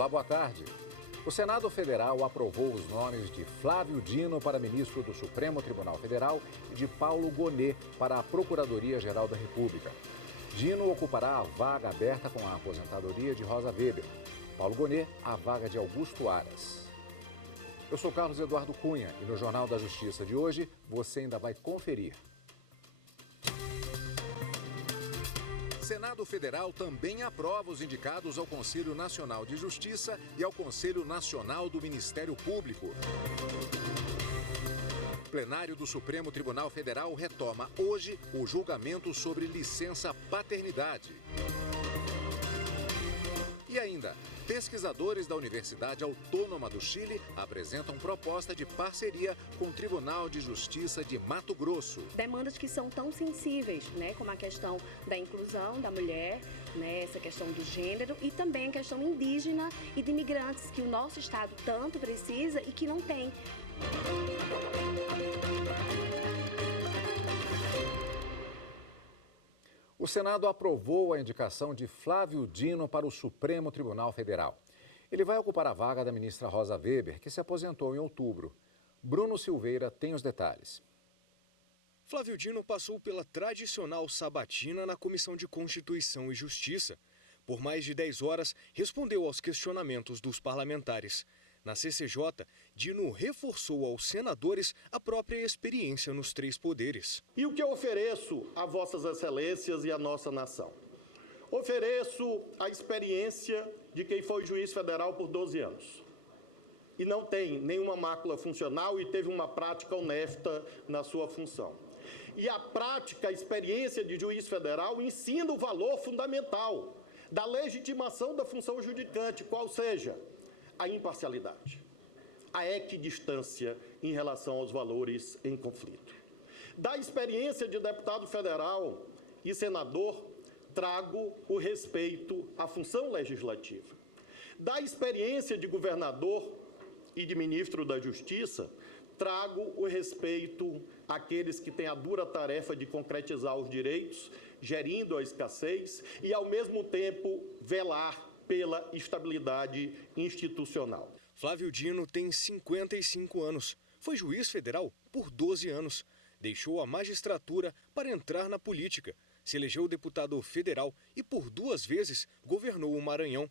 Olá, boa tarde. O Senado Federal aprovou os nomes de Flávio Dino para ministro do Supremo Tribunal Federal e de Paulo Gonet para a Procuradoria-Geral da República. Dino ocupará a vaga aberta com a aposentadoria de Rosa Weber. Paulo Gonet, a vaga de Augusto Aras. Eu sou Carlos Eduardo Cunha e no Jornal da Justiça de hoje você ainda vai conferir. Senado Federal também aprova os indicados ao Conselho Nacional de Justiça e ao Conselho Nacional do Ministério Público. O plenário do Supremo Tribunal Federal retoma hoje o julgamento sobre licença paternidade. E ainda, pesquisadores da Universidade Autônoma do Chile apresentam proposta de parceria com o Tribunal de Justiça de Mato Grosso. Demandas que são tão sensíveis, como a questão da inclusão da mulher, essa questão do gênero e também a questão indígena e de imigrantes que o nosso estado tanto precisa e que não tem. O Senado aprovou a indicação de Flávio Dino para o Supremo Tribunal Federal. Ele vai ocupar a vaga da ministra Rosa Weber, que se aposentou em outubro. Bruno Silveira tem os detalhes. Flávio Dino passou pela tradicional sabatina na Comissão de Constituição e Justiça. Por mais de 10 horas, respondeu aos questionamentos dos parlamentares. Na CCJ, Dino reforçou aos senadores a própria experiência nos três poderes. E o que eu ofereço a vossas excelências e à nossa nação? Ofereço a experiência de quem foi juiz federal por 12 anos. E não tem nenhuma mácula funcional e teve uma prática honesta na sua função. E a prática, a experiência de juiz federal ensina o valor fundamental da legitimação da função judicante, qual seja a imparcialidade, a equidistância em relação aos valores em conflito. Da experiência de deputado federal e senador, trago o respeito à função legislativa. Da experiência de governador e de ministro da Justiça, trago o respeito àqueles que têm a dura tarefa de concretizar os direitos, gerindo a escassez e, ao mesmo tempo, velar pela estabilidade institucional. Flávio Dino tem 55 anos. Foi juiz federal por 12 anos. Deixou a magistratura para entrar na política. Se elegeu deputado federal e por 2 vezes governou o Maranhão.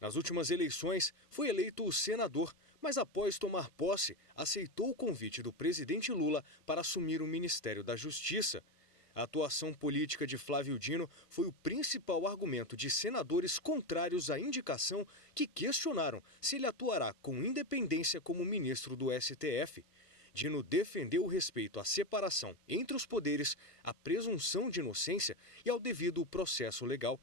Nas últimas eleições foi eleito senador, mas após tomar posse, aceitou o convite do presidente Lula para assumir o Ministério da Justiça. A atuação política de Flávio Dino foi o principal argumento de senadores contrários à indicação que questionaram se ele atuará com independência como ministro do STF. Dino defendeu o respeito à separação entre os poderes, à presunção de inocência e ao devido processo legal.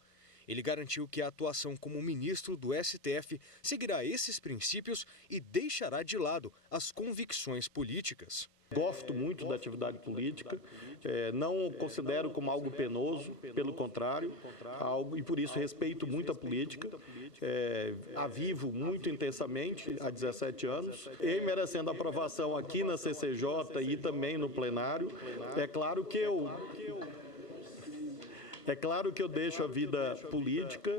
Ele garantiu que a atuação como ministro do STF seguirá esses princípios e deixará de lado as convicções políticas. Gosto muito da atividade política, não o considero como algo penoso, pelo contrário, e por isso respeito muito a política, a vivo muito intensamente há 17 anos, e merecendo aprovação aqui na CCJ e também no plenário. É claro que eu deixo a vida política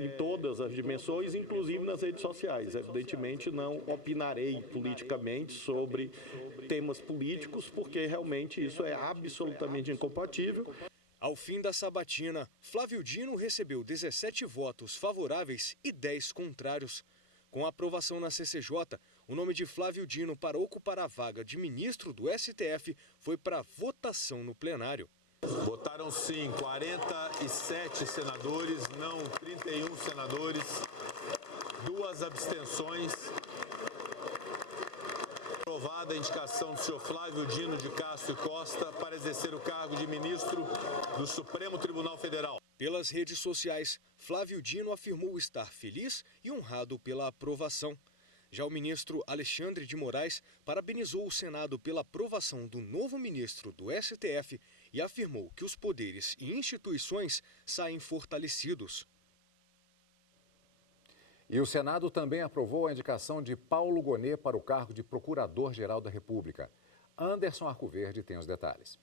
em todas as dimensões, inclusive nas redes sociais. Evidentemente, não opinarei politicamente sobre temas políticos, porque realmente isso é absolutamente incompatível. Ao fim da sabatina, Flávio Dino recebeu 17 votos favoráveis e 10 contrários. Com a aprovação na CCJ, o nome de Flávio Dino para ocupar a vaga de ministro do STF foi para votação no plenário. Votaram sim 47 senadores, não 31 senadores, 2 abstenções. Aprovada a indicação do senhor Flávio Dino de Castro e Costa para exercer o cargo de ministro do Supremo Tribunal Federal. Pelas redes sociais, Flávio Dino afirmou estar feliz e honrado pela aprovação. Já o ministro Alexandre de Moraes parabenizou o Senado pela aprovação do novo ministro do STF e afirmou que os poderes e instituições saem fortalecidos. E o Senado também aprovou a indicação de Paulo Gonet para o cargo de Procurador-Geral da República. Anderson Arcoverde tem os detalhes.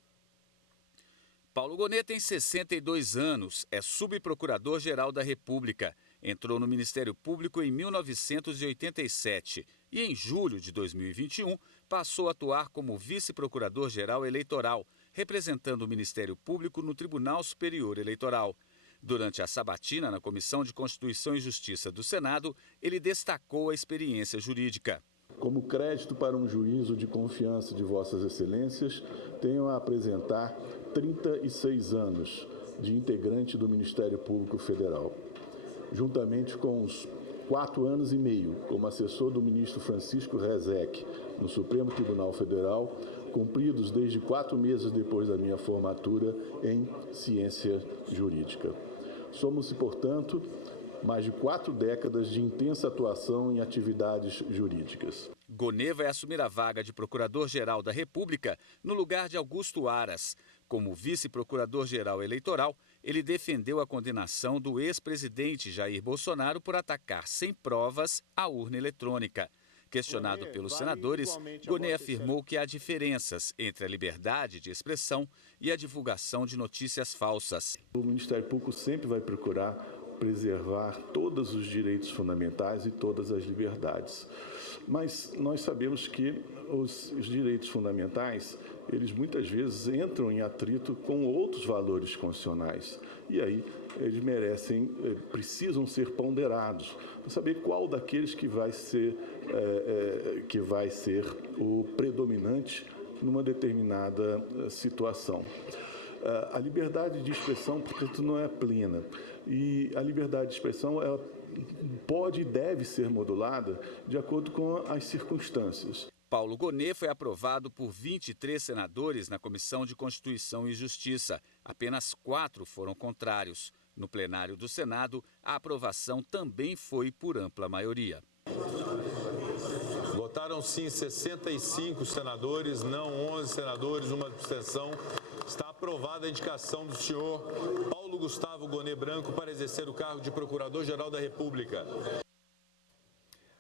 Paulo Gonet tem 62 anos, é subprocurador-geral da República. Entrou no Ministério Público em 1987 e, em julho de 2021, passou a atuar como vice-procurador-geral eleitoral, representando o Ministério Público no Tribunal Superior Eleitoral. Durante a sabatina na Comissão de Constituição e Justiça do Senado, ele destacou a experiência jurídica. Como crédito para um juízo de confiança de Vossas Excelências, tenho a apresentar 36 anos de integrante do Ministério Público Federal, juntamente com os 4 anos e meio como assessor do ministro Francisco Rezec no Supremo Tribunal Federal, cumpridos desde 4 meses depois da minha formatura em ciência jurídica. Somos, portanto, mais de 4 décadas de intensa atuação em atividades jurídicas. Gonê vai assumir a vaga de Procurador-Geral da República no lugar de Augusto Aras. Como vice-procurador-geral eleitoral, ele defendeu a condenação do ex-presidente Jair Bolsonaro por atacar sem provas a urna eletrônica. Questionado pelos senadores, Gonê afirmou que há diferenças entre a liberdade de expressão e a divulgação de notícias falsas. O Ministério Público sempre vai procurar preservar todos os direitos fundamentais e todas as liberdades. Mas nós sabemos que os direitos fundamentais, eles muitas vezes entram em atrito com outros valores constitucionais. E aí eles precisam ser ponderados, para saber qual daqueles que vai ser o predominante numa determinada situação. A liberdade de expressão, portanto, não é plena. E a liberdade de expressão ela pode e deve ser modulada de acordo com as circunstâncias. Paulo Gonê foi aprovado por 23 senadores na Comissão de Constituição e Justiça. Apenas 4 foram contrários. No plenário do Senado, a aprovação também foi por ampla maioria. Votaram sim 65 senadores, não 11 senadores, uma abstenção. Está aprovada a indicação do senhor Paulo Gustavo Gonê Branco para exercer o cargo de Procurador-Geral da República.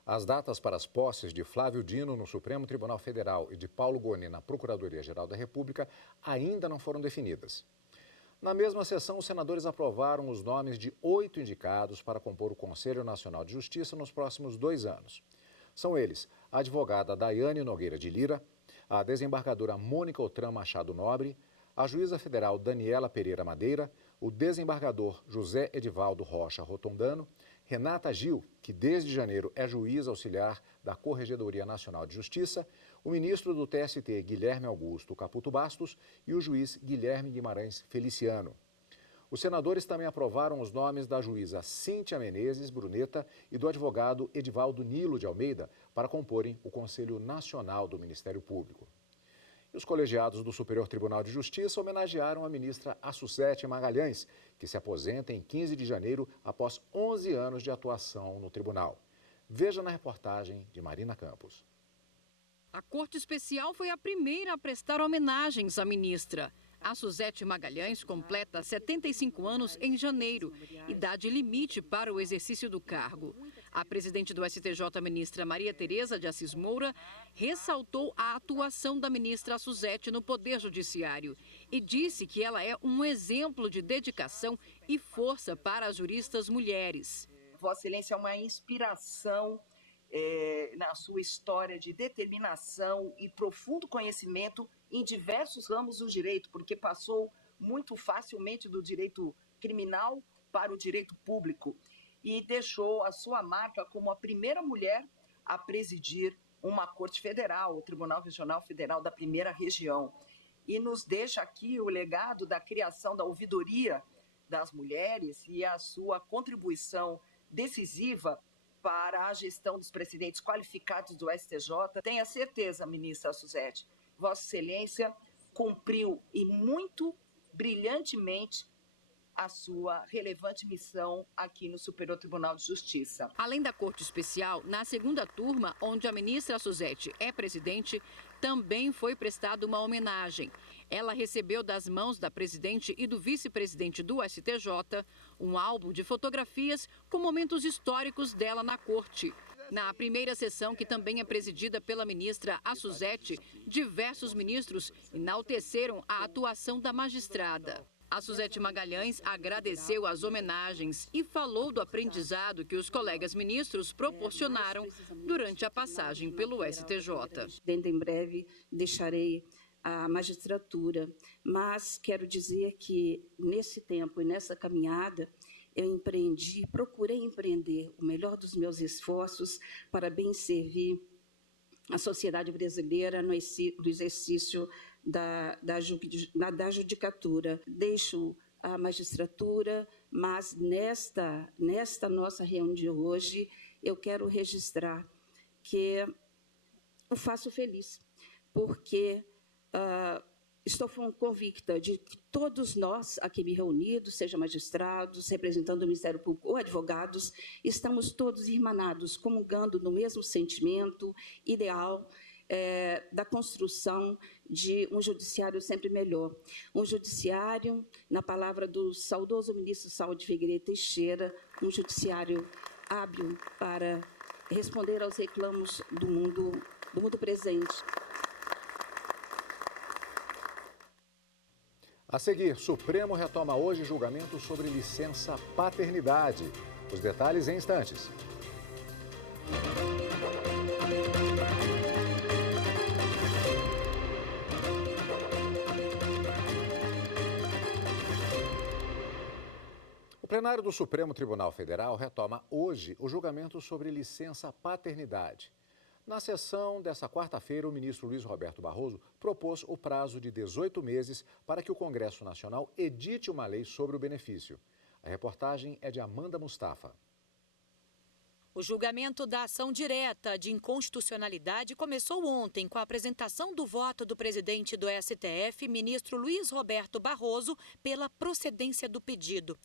As datas para as posses de Flávio Dino no Supremo Tribunal Federal e de Paulo Gonê na Procuradoria-Geral da República ainda não foram definidas. Na mesma sessão, os senadores aprovaram os nomes de 8 indicados para compor o Conselho Nacional de Justiça nos próximos 2 anos. São eles a advogada Daiane Nogueira de Lira, a desembargadora Mônica Otran Machado Nobre, a juíza federal Daniela Pereira Madeira, o desembargador José Edivaldo Rocha Rotondano, Renata Gil, que desde janeiro é juiz auxiliar da Corregedoria Nacional de Justiça, o ministro do TST Guilherme Augusto Caputo Bastos e o juiz Guilherme Guimarães Feliciano. Os senadores também aprovaram os nomes da juíza Cíntia Menezes Bruneta e do advogado Edivaldo Nilo de Almeida para comporem o Conselho Nacional do Ministério Público. E os colegiados do Superior Tribunal de Justiça homenagearam a ministra Açusete Magalhães, que se aposenta em 15 de janeiro após 11 anos de atuação no tribunal. Veja na reportagem de Marina Campos. A Corte Especial foi a primeira a prestar homenagens à ministra. Açusete Magalhães completa 75 anos em janeiro, idade limite para o exercício do cargo. A presidente do STJ, ministra Maria Tereza de Assis Moura, ressaltou a atuação da ministra Açusete no Poder Judiciário e disse que ela é um exemplo de dedicação e força para as juristas mulheres. Vossa Excelência é uma inspiração na sua história de determinação e profundo conhecimento em diversos ramos do direito, porque passou muito facilmente do direito criminal para o direito público e deixou a sua marca como a primeira mulher a presidir uma Corte Federal, o Tribunal Regional Federal da Primeira Região. E nos deixa aqui o legado da criação da ouvidoria das mulheres e a sua contribuição decisiva para a gestão dos precedentes qualificados do STJ. Tenha certeza, ministra Açusete, Vossa Excelência cumpriu e muito brilhantemente a sua relevante missão aqui no Superior Tribunal de Justiça. Além da Corte Especial, na segunda turma, onde a ministra Açusete é presidente, também foi prestada uma homenagem. Ela recebeu das mãos da presidente e do vice-presidente do STJ um álbum de fotografias com momentos históricos dela na corte. Na primeira sessão, que também é presidida pela ministra Açusete, diversos ministros enalteceram a atuação da magistrada. A Suzete Magalhães agradeceu as homenagens e falou do aprendizado que os colegas ministros proporcionaram durante a passagem pelo STJ. Dentro em breve deixarei a magistratura, mas quero dizer que nesse tempo e nessa caminhada eu procurei empreender o melhor dos meus esforços para bem servir a sociedade brasileira no exercício da judicatura. Deixo a magistratura, mas nesta nossa reunião de hoje, eu quero registrar que o faço feliz, porque estou convicta de que todos nós aqui reunidos, sejam magistrados, representando o Ministério Público ou advogados, estamos todos irmanados, comungando no mesmo sentimento ideal da construção de um judiciário sempre melhor. Um judiciário, na palavra do saudoso ministro Saúde Figueiredo Teixeira, um judiciário hábil para responder aos reclamos do mundo presente. A seguir, Supremo retoma hoje julgamento sobre licença paternidade. Os detalhes em instantes. O plenário do Supremo Tribunal Federal retoma hoje o julgamento sobre licença paternidade. Na sessão desta quarta-feira, o ministro Luiz Roberto Barroso propôs o prazo de 18 meses para que o Congresso Nacional edite uma lei sobre o benefício. A reportagem é de Amanda Mustafa. O julgamento da ação direta de inconstitucionalidade começou ontem com a apresentação do voto do presidente do STF, ministro Luiz Roberto Barroso, pela procedência do pedido.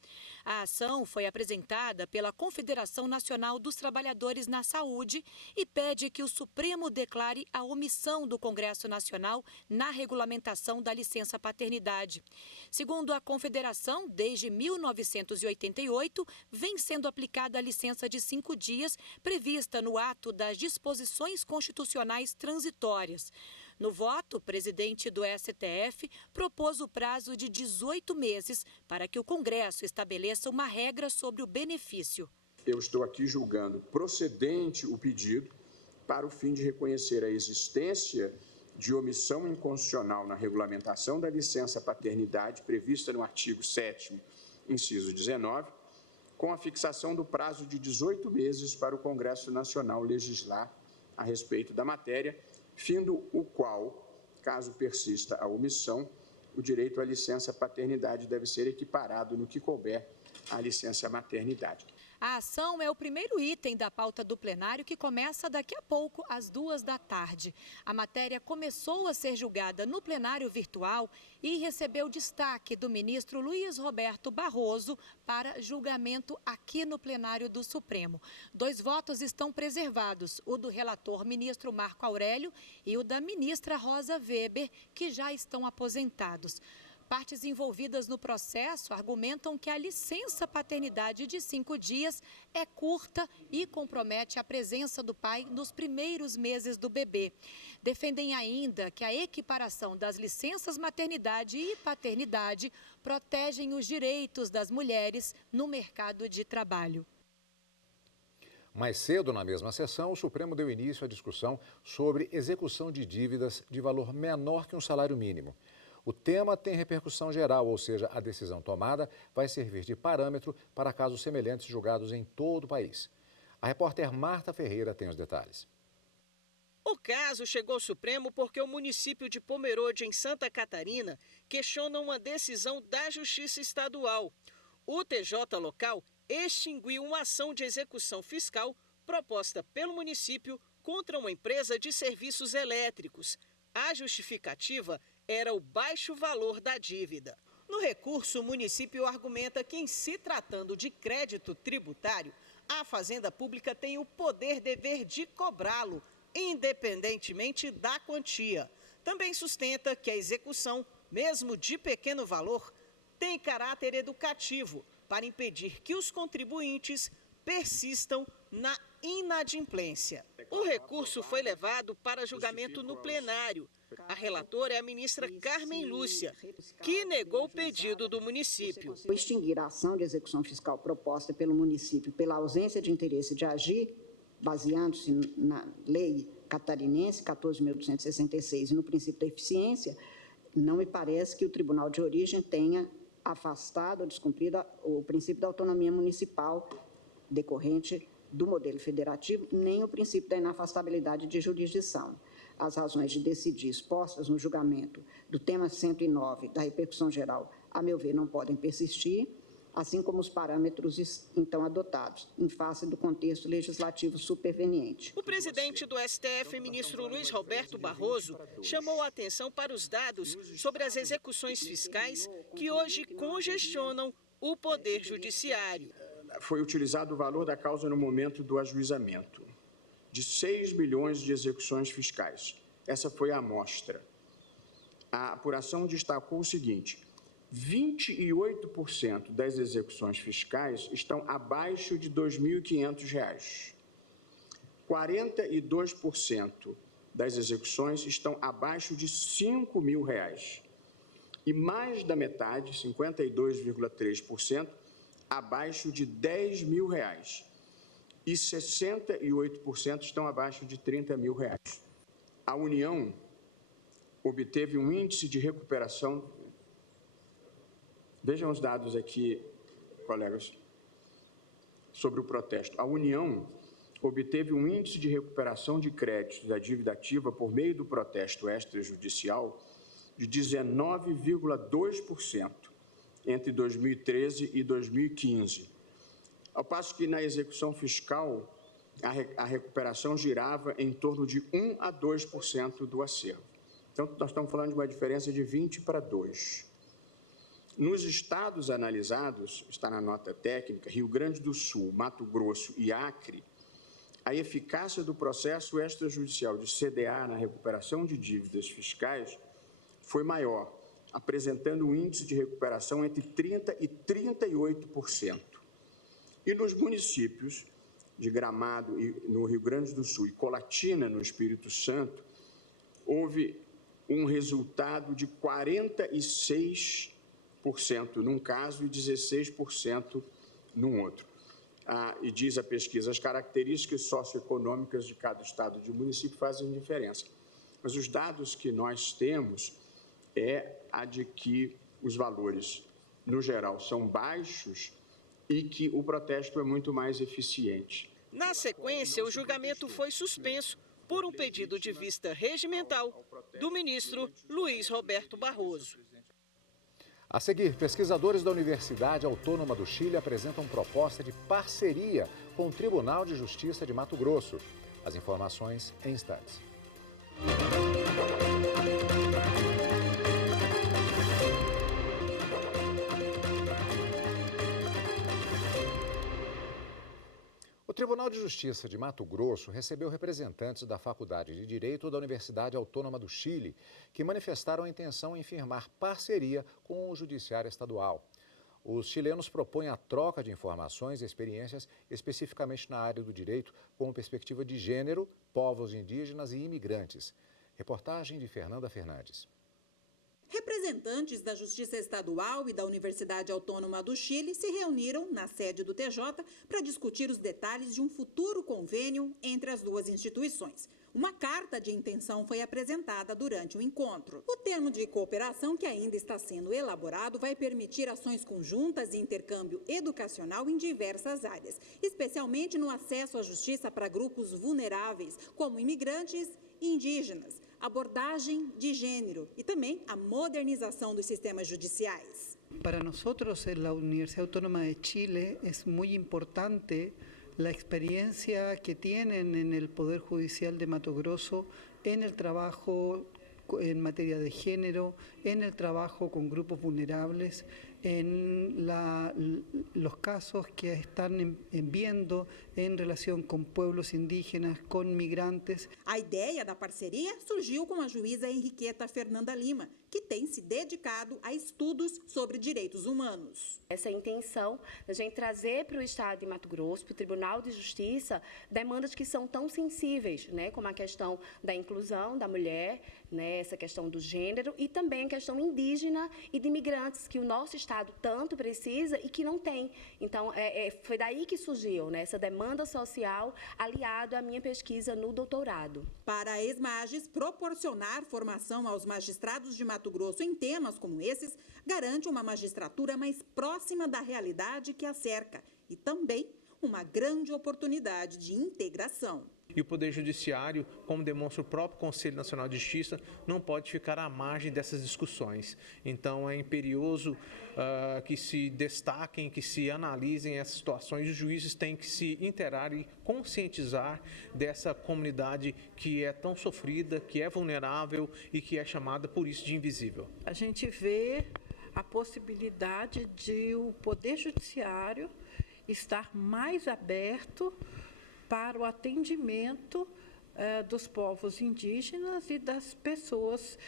A ação foi apresentada pela Confederação Nacional dos Trabalhadores na Saúde e pede que o Supremo declare a omissão do Congresso Nacional na regulamentação da licença paternidade. Segundo a Confederação, desde 1988, vem sendo aplicada a licença de 5 dias prevista no ato das disposições constitucionais transitórias. No voto, o presidente do STF propôs o prazo de 18 meses para que o Congresso estabeleça uma regra sobre o benefício. Eu estou aqui julgando procedente o pedido para o fim de reconhecer a existência de omissão inconstitucional na regulamentação da licença paternidade prevista no artigo 7º, inciso 19, com a fixação do prazo de 18 meses para o Congresso Nacional legislar a respeito da matéria, findo o qual, caso persista a omissão, o direito à licença paternidade deve ser equiparado no que couber à licença maternidade. A ação é o primeiro item da pauta do plenário que começa daqui a pouco, às 14h. A matéria começou a ser julgada no plenário virtual e recebeu destaque do ministro Luiz Roberto Barroso para julgamento aqui no plenário do Supremo. 2 votos estão preservados, o do relator ministro Marco Aurélio e o da ministra Rosa Weber, que já estão aposentados. Partes envolvidas no processo argumentam que a licença paternidade de 5 dias é curta e compromete a presença do pai nos primeiros meses do bebê. Defendem ainda que a equiparação das licenças maternidade e paternidade protegem os direitos das mulheres no mercado de trabalho. Mais cedo, na mesma sessão, o Supremo deu início à discussão sobre execução de dívidas de valor menor que um salário mínimo. O tema tem repercussão geral, ou seja, a decisão tomada vai servir de parâmetro para casos semelhantes julgados em todo o país. A repórter Marta Ferreira tem os detalhes. O caso chegou ao Supremo porque o município de Pomerode, em Santa Catarina, questiona uma decisão da Justiça Estadual. O TJ local extinguiu uma ação de execução fiscal proposta pelo município contra uma empresa de serviços elétricos. A justificativa era o baixo valor da dívida. No recurso, o município argumenta que, em se tratando de crédito tributário, a Fazenda Pública tem o poder-dever de cobrá-lo, independentemente da quantia. Também sustenta que a execução, mesmo de pequeno valor, tem caráter educativo para impedir que os contribuintes persistam na inadimplência. O recurso foi levado para julgamento no plenário. A relatora é a ministra Carmen Lúcia, que negou o pedido do município. Extinguir a ação de execução fiscal proposta pelo município pela ausência de interesse de agir, baseando-se na lei catarinense 14.266 e no princípio da eficiência, não me parece que o Tribunal de Origem tenha afastado ou descumprido o princípio da autonomia municipal decorrente do modelo federativo, nem o princípio da inafastabilidade de jurisdição. As razões de decidir expostas no julgamento do tema 109 da repercussão geral, a meu ver, não podem persistir, assim como os parâmetros então adotados, em face do contexto legislativo superveniente. O presidente do STF, ministro Luiz Roberto Barroso, chamou a atenção para os dados sobre as execuções fiscais que hoje congestionam o Poder Judiciário. Foi utilizado o valor da causa no momento do ajuizamento, de 6 milhões de execuções fiscais. Essa foi a amostra. A apuração destacou o seguinte: 28% das execuções fiscais estão abaixo de R$ 2.500. 42% das execuções estão abaixo de R$ 5.000. E mais da metade, 52,3%, abaixo de R$ 10.000. E 68% estão abaixo de R$ 30.000. A União obteve um índice de recuperação. Vejam os dados aqui, colegas, sobre o protesto. A União obteve um índice de recuperação de créditos da dívida ativa por meio do protesto extrajudicial de 19,2% entre 2013 e 2015. Ao passo que na execução fiscal, a recuperação girava em torno de 1 a 2% do acervo. Então, nós estamos falando de uma diferença de 20 para 2. Nos estados analisados, está na nota técnica, Rio Grande do Sul, Mato Grosso e Acre, a eficácia do processo extrajudicial de CDA na recuperação de dívidas fiscais foi maior, apresentando um índice de recuperação entre 30% e 38%. E nos municípios de Gramado, no Rio Grande do Sul, e Colatina, no Espírito Santo, houve um resultado de 46% num caso e 16% num outro. E diz a pesquisa, as características socioeconômicas de cada estado e município fazem diferença. Mas os dados que nós temos é a de que os valores, no geral, são baixos e que o protesto é muito mais eficiente. Na sequência, o julgamento foi suspenso por um pedido de vista regimental do ministro Luiz Roberto Barroso. A seguir, pesquisadores da Universidade Autônoma do Chile apresentam proposta de parceria com o Tribunal de Justiça de Mato Grosso. As informações em instantes. O Tribunal de Justiça de Mato Grosso recebeu representantes da Faculdade de Direito da Universidade Autônoma do Chile, que manifestaram a intenção em firmar parceria com o Judiciário Estadual. Os chilenos propõem a troca de informações e experiências especificamente na área do direito, com perspectiva de gênero, povos indígenas e imigrantes. Reportagem de Fernanda Fernandes. Representantes da Justiça Estadual e da Universidade Autônoma do Chile se reuniram na sede do TJ para discutir os detalhes de um futuro convênio entre as duas instituições. Uma carta de intenção foi apresentada durante o encontro. O termo de cooperação, que ainda está sendo elaborado, vai permitir ações conjuntas e intercâmbio educacional em diversas áreas, especialmente no acesso à justiça para grupos vulneráveis, como imigrantes e indígenas, abordagem de gênero e também a modernização dos sistemas judiciais. Para nosotros en la Universidad Autónoma de Chile es muy importante la experiencia que tienen en el Poder Judicial de Mato Grosso en el trabajo en materia de género, en el trabajo con grupos vulnerables, en los casos que están viendo en relación con pueblos indígenas, con migrantes. A ideia da parceria surgiu com a juíza Henriqueta Fernanda Lima, que tem se dedicado a estudos sobre direitos humanos. Essa intenção da gente trazer para o Estado de Mato Grosso, para o Tribunal de Justiça, demandas que são tão sensíveis, né, como a questão da inclusão da mulher, né, essa questão do gênero e também a questão indígena e de imigrantes, que o nosso Estado tanto precisa e que não tem. Então, foi daí que surgiu, né, essa demanda social aliado à minha pesquisa no doutorado. Para a ESMAGES, proporcionar formação aos magistrados de Mato Grosso em temas como esses garante uma magistratura mais próxima da realidade que a cerca e também uma grande oportunidade de integração. E o Poder Judiciário, como demonstra o próprio Conselho Nacional de Justiça, não pode ficar à margem dessas discussões. Então é imperioso que se destaquem, que se analisem essas situações. Os juízes têm que se interar e conscientizar dessa comunidade que é tão sofrida, que é vulnerável e que é chamada por isso de invisível. A gente vê a possibilidade de o Poder Judiciário estar mais aberto para o atendimento dos povos indígenas e das pessoas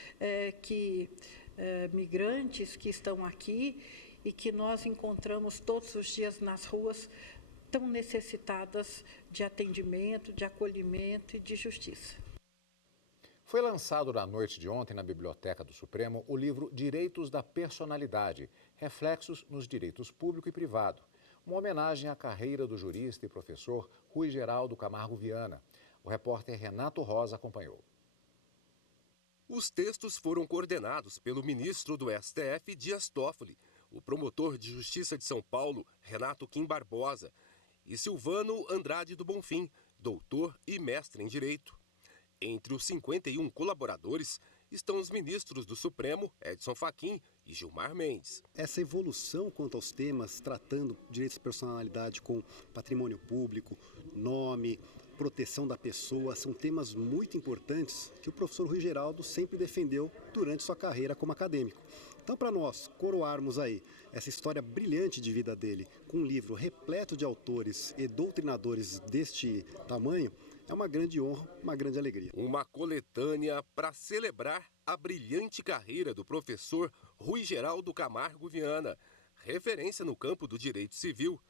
migrantes que estão aqui e que nós encontramos todos os dias nas ruas, tão necessitadas de atendimento, de acolhimento e de justiça. Foi lançado na noite de ontem na Biblioteca do Supremo o livro Direitos da Personalidade, Reflexos nos Direitos Público e Privado, uma homenagem à carreira do jurista e professor Rui Geraldo Camargo Viana. O repórter Renato Rosa acompanhou. Os textos foram coordenados pelo ministro do STF, Dias Toffoli, o promotor de Justiça de São Paulo, Renato Kim Barbosa, e Silvano Andrade do Bonfim, doutor e mestre em Direito. Entre os 51 colaboradores estão os ministros do Supremo, Edson Fachin e Gilmar Mendes. Essa evolução quanto aos temas, tratando direitos de personalidade com patrimônio público, nome, proteção da pessoa, são temas muito importantes que o professor Rui Geraldo sempre defendeu durante sua carreira como acadêmico. Então, para nós coroarmos aí essa história brilhante de vida dele, com um livro repleto de autores e doutrinadores deste tamanho, é uma grande honra, uma grande alegria. Uma coletânea para celebrar a brilhante carreira do professor Rui Geraldo Camargo Viana, referência no campo do direito civil.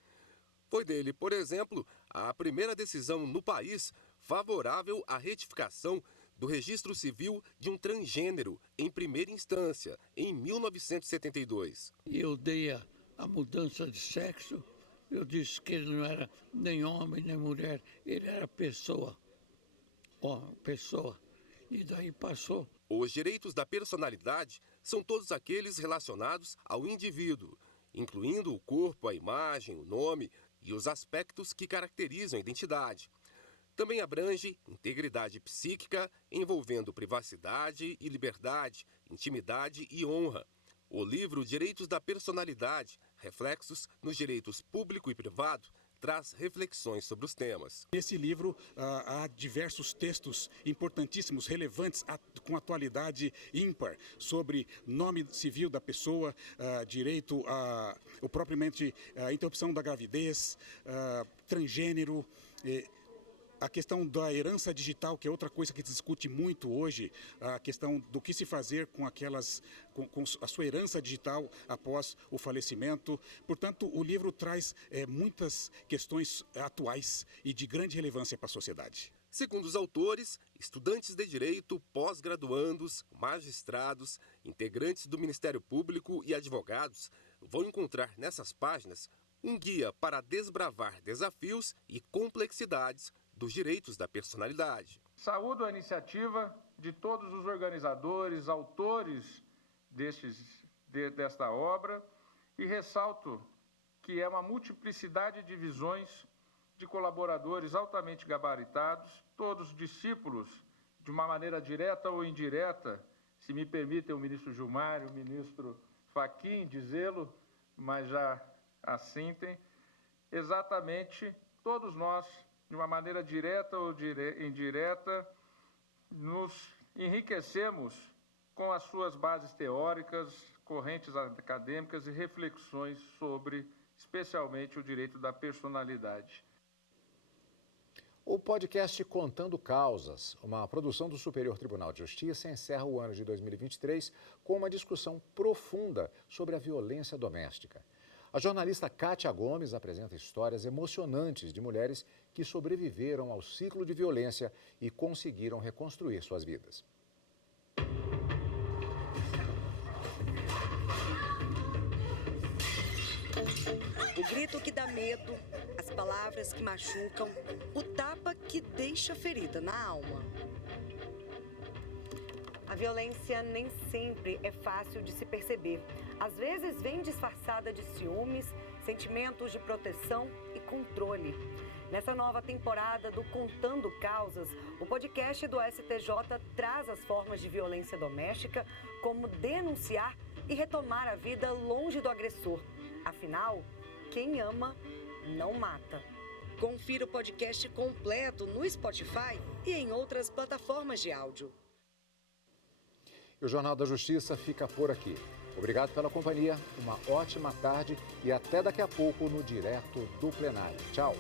Foi dele, por exemplo, a primeira decisão no país favorável à retificação do registro civil de um transgênero em primeira instância, em 1972. Eu dei a mudança de sexo. Eu disse que ele não era nem homem, nem mulher, ele era pessoa. Pessoa. E daí passou. Os direitos da personalidade são todos aqueles relacionados ao indivíduo, incluindo o corpo, a imagem, o nome e os aspectos que caracterizam a identidade. Também abrange integridade psíquica, envolvendo privacidade e liberdade, intimidade e honra. O livro Direitos da Personalidade, Reflexos nos Direitos Público e Privado, traz reflexões sobre os temas. Nesse livro há diversos textos importantíssimos, relevantes, com atualidade ímpar, sobre nome civil da pessoa, direito propriamente a interrupção da gravidez, transgênero, a questão da herança digital, que é outra coisa que se discute muito hoje, a questão do que se fazer com a sua herança digital após o falecimento. Portanto, o livro traz muitas questões atuais e de grande relevância para a sociedade. Segundo os autores, estudantes de direito, pós-graduandos, magistrados, integrantes do Ministério Público e advogados vão encontrar nessas páginas um guia para desbravar desafios e complexidades dos direitos da personalidade. Saúdo a iniciativa de todos os organizadores, autores desta obra e ressalto que é uma multiplicidade de visões de colaboradores altamente gabaritados, todos discípulos de uma maneira direta ou indireta, se me permitem o ministro Gilmar e o ministro Fachin dizê-lo, mas já assentem, exatamente todos nós, de uma maneira direta ou indireta, nos enriquecemos com as suas bases teóricas, correntes acadêmicas e reflexões sobre, especialmente, o direito da personalidade. O podcast Contando Causas, uma produção do Superior Tribunal de Justiça, encerra o ano de 2023 com uma discussão profunda sobre a violência doméstica. A jornalista Kátia Gomes apresenta histórias emocionantes de mulheres que sobreviveram ao ciclo de violência e conseguiram reconstruir suas vidas. O grito que dá medo, as palavras que machucam, o tapa que deixa ferida na alma. A violência nem sempre é fácil de se perceber. Às vezes vem disfarçada de ciúmes, sentimentos de proteção e controle. Nessa nova temporada do Contando Causas, o podcast do STJ traz as formas de violência doméstica, como denunciar e retomar a vida longe do agressor. Afinal, quem ama não mata. Confira o podcast completo no Spotify e em outras plataformas de áudio. E o Jornal da Justiça fica por aqui. Obrigado pela companhia, uma ótima tarde e até daqui a pouco no Direto do Plenário. Tchau!